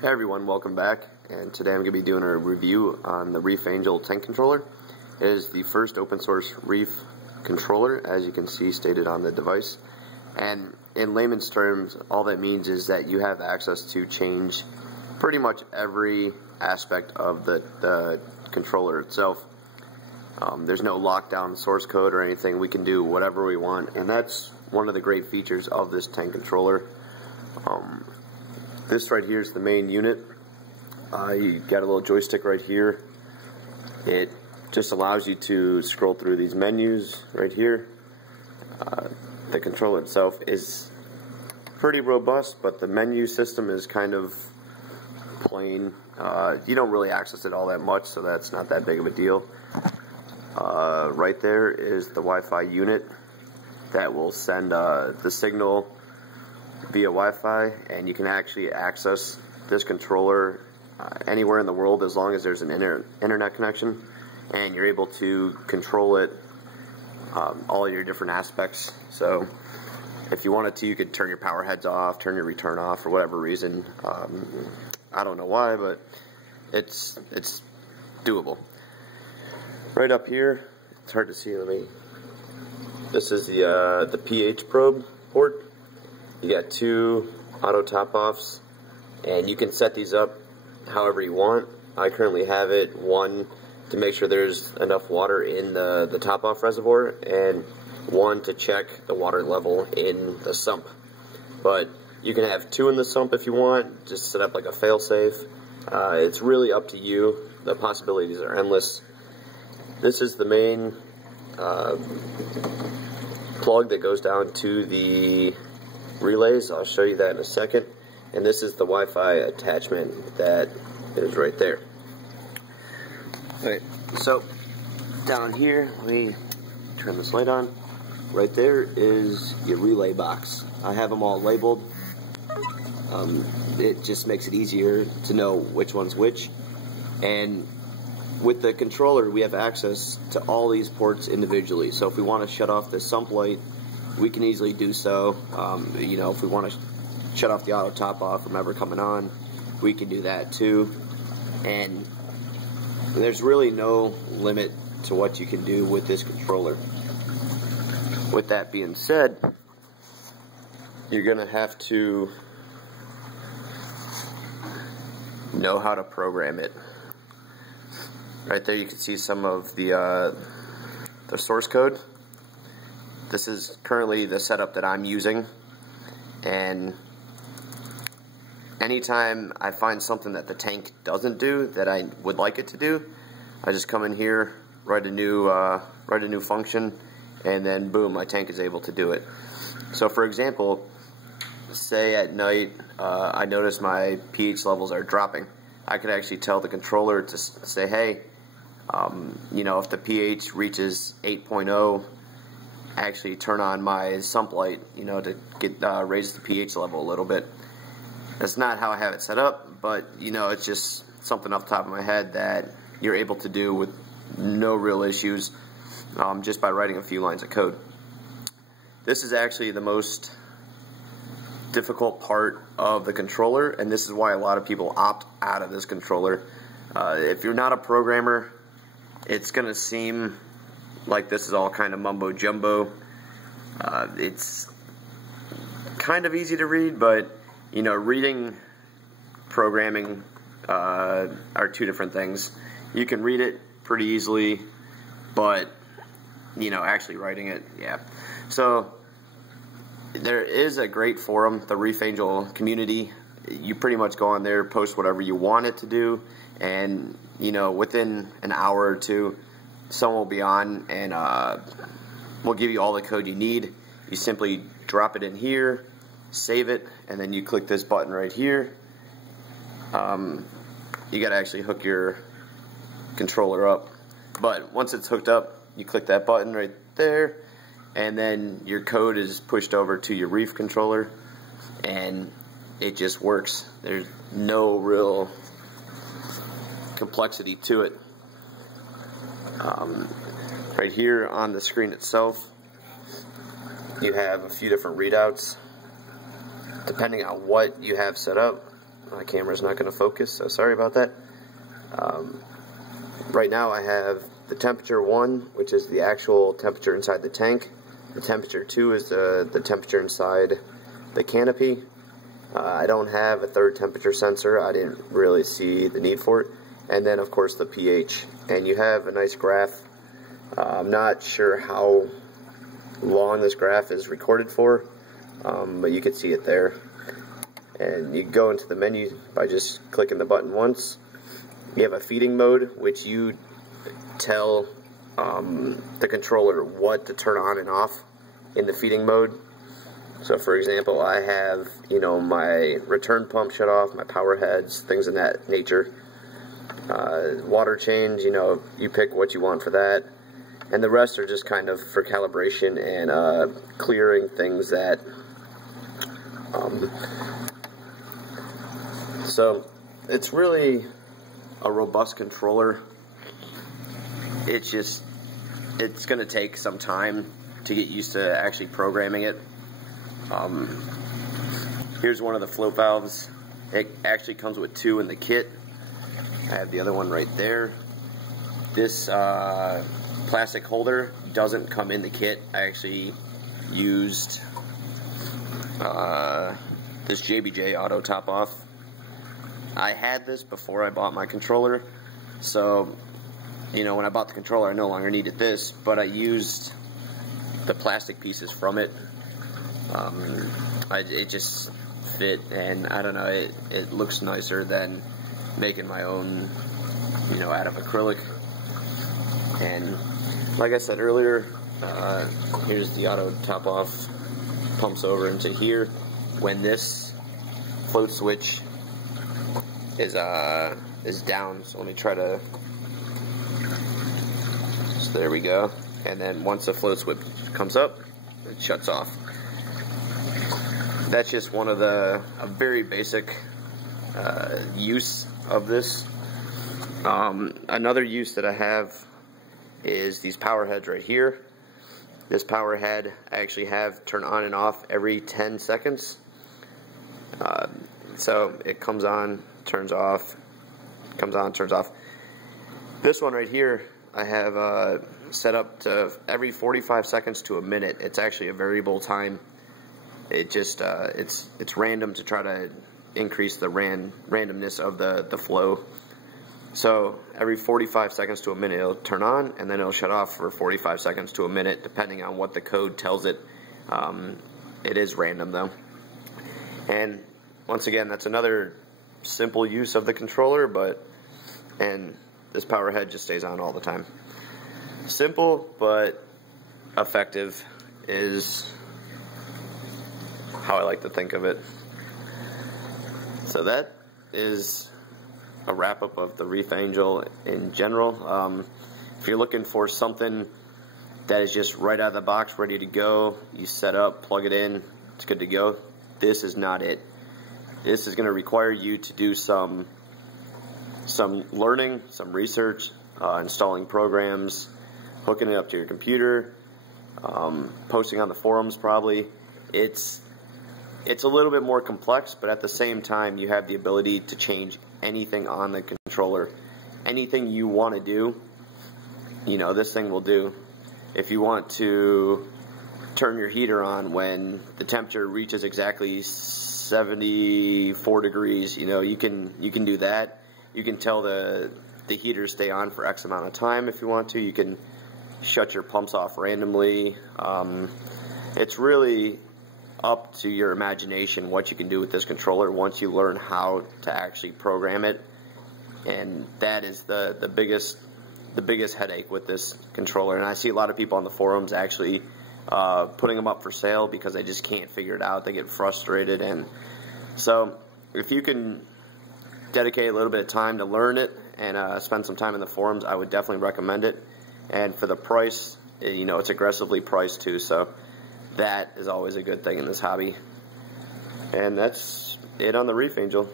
Hey everyone, welcome back, and today I'm going to be doing a review on the Reef Angel tank controller. It is the first open source Reef controller, as you can see stated on the device, and in layman's terms all that means is that you have access to change pretty much every aspect of the controller itself. There's no lockdown source code or anything. We can do whatever we want, and that's one of the great features of this tank controller. This right here is the main unit. You got a little joystick right here. It just allows you to scroll through these menus right here. The controller itself is pretty robust, but the menu system is kind of plain. You don't really access it all that much, so that's not that big of a deal. Right there is the Wi-Fi unit that will send the signal via Wi-Fi, and you can actually access this controller anywhere in the world as long as there's an internet connection, and you're able to control it, all your different aspects. So if you wanted to, you could turn your power heads off, turn your return off for whatever reason. I don't know why, but it's doable. Right up here, it's hard to see. This is the pH probe port. You got two auto top-offs, and you can set these up however you want. I currently have it one to make sure there's enough water in the top-off reservoir, and one to check the water level in the sump. But you can have two in the sump if you want, just set up like a fail-safe. It's really up to you. The possibilities are endless. This is the main plug that goes down to the relays. I'll show you that in a second. And this is the Wi-Fi attachment that is right there. Alright, so down here, let me turn this light on. Right there is your relay box. I have them all labeled. It just makes it easier to know which one's which. And with the controller, we have access to all these ports individually. So if we want to shut off the sump light, we can easily do so. You know, if we want to shut off the auto top off from ever coming on, we can do that too. And there's really no limit to what you can do with this controller. With that being said, you're gonna have to know how to program it. Right there you can see some of the source code. This is currently the setup that I'm using, and anytime I find something that the tank doesn't do that I would like it to do, I just come in here, write a new function, and then boom, my tank is able to do it. So for example, say at night I notice my pH levels are dropping. I could actually tell the controller to say, hey, you know, if the pH reaches 8.0, actually turn on my sump light, you know, to get raise the pH level a little bit. That's not how I have it set up, but you know, it's just something off the top of my head that you're able to do with no real issues, just by writing a few lines of code. This is actually the most difficult part of the controller, and this is why a lot of people opt out of this controller. If you're not a programmer, it's gonna seem like this is all kind of mumbo jumbo. It's kind of easy to read, but you know, reading, programming are two different things. You can read it pretty easily, but you know, actually writing it, yeah. So there is a great forum, the Reef Angel community. You pretty much go on there, post whatever you want it to do, and you know, within an hour or two, someone will be on and we'll give you all the code you need. You simply drop it in here, save it, and then you click this button right here. You gotta actually hook your controller up, but once it's hooked up, you click that button right there, and then your code is pushed over to your Reef controller, and it just works. There's no real complexity to it. Right here on the screen itself, you have a few different readouts. Depending on what you have set up, My camera's not going to focus, so sorry about that. Right now I have the temperature 1, which is the actual temperature inside the tank. The temperature 2 is the temperature inside the canopy. I don't have a third temperature sensor. I didn't really see the need for it. And then of course the pH. And you have a nice graph. I'm not sure how long this graph is recorded for, but you can see it there. And you go into the menu by just clicking the button once. You have a feeding mode, which you tell the controller what to turn on and off in the feeding mode. So for example, I have, you know, my return pump shut off, my power heads, things of that nature. Water change, you know, you pick what you want for that. And the rest are just kind of for calibration and clearing things that so it's really a robust controller. It's going to take some time to get used to actually programming it. Here's one of the float valves. It actually comes with 2 in the kit. I have the other one right there. This plastic holder doesn't come in the kit. I actually used this JBJ auto top off. I had this before I bought my controller, so you know, when I bought the controller I no longer needed this, but I used the plastic pieces from it. It just fit, and I don't know, it looks nicer than making my own, you know, out of acrylic. And like I said earlier, here's the auto top off, pumps over into here. When this float switch is down, so let me try to, so there we go. And then once the float switch comes up, it shuts off. That's just one of a very basic use of this. Another use that I have is these power heads right here. This power head I actually have turn on and off every 10 seconds. So it comes on, turns off, comes on, turns off. This one right here I have set up to every 45 seconds to a minute. It's actually a variable time. It just it's random to try to increase the randomness of the flow. So every 45 seconds to a minute it'll turn on, and then it'll shut off for 45 seconds to a minute, depending on what the code tells it. It is random though. And once again, that's another simple use of the controller, and this power head just stays on all the time. Simple but effective is how I like to think of it. So that is a wrap-up of the Reef Angel in general. If you're looking for something that is just right out of the box, ready to go, you set up, plug it in, it's good to go, this is not it. This is going to require you to do some learning, some research, installing programs, hooking it up to your computer, posting on the forums probably. It's a little bit more complex, but at the same time you have the ability to change anything on the controller. Anything you want to do, you know, this thing will do. If you want to turn your heater on when the temperature reaches exactly 74 degrees, you know, you can do that. You can tell the heater stay on for X amount of time if you want to. You can shut your pumps off randomly. It's really up to your imagination what you can do with this controller once you learn how to actually program it. And that is the biggest headache with this controller. And I see a lot of people on the forums actually putting them up for sale because they just can't figure it out. They get frustrated. And so if you can dedicate a little bit of time to learn it and spend some time in the forums, I would definitely recommend it. And for the price, you know, it's aggressively priced too, so that is always a good thing in this hobby. And that's it on the Reef Angel.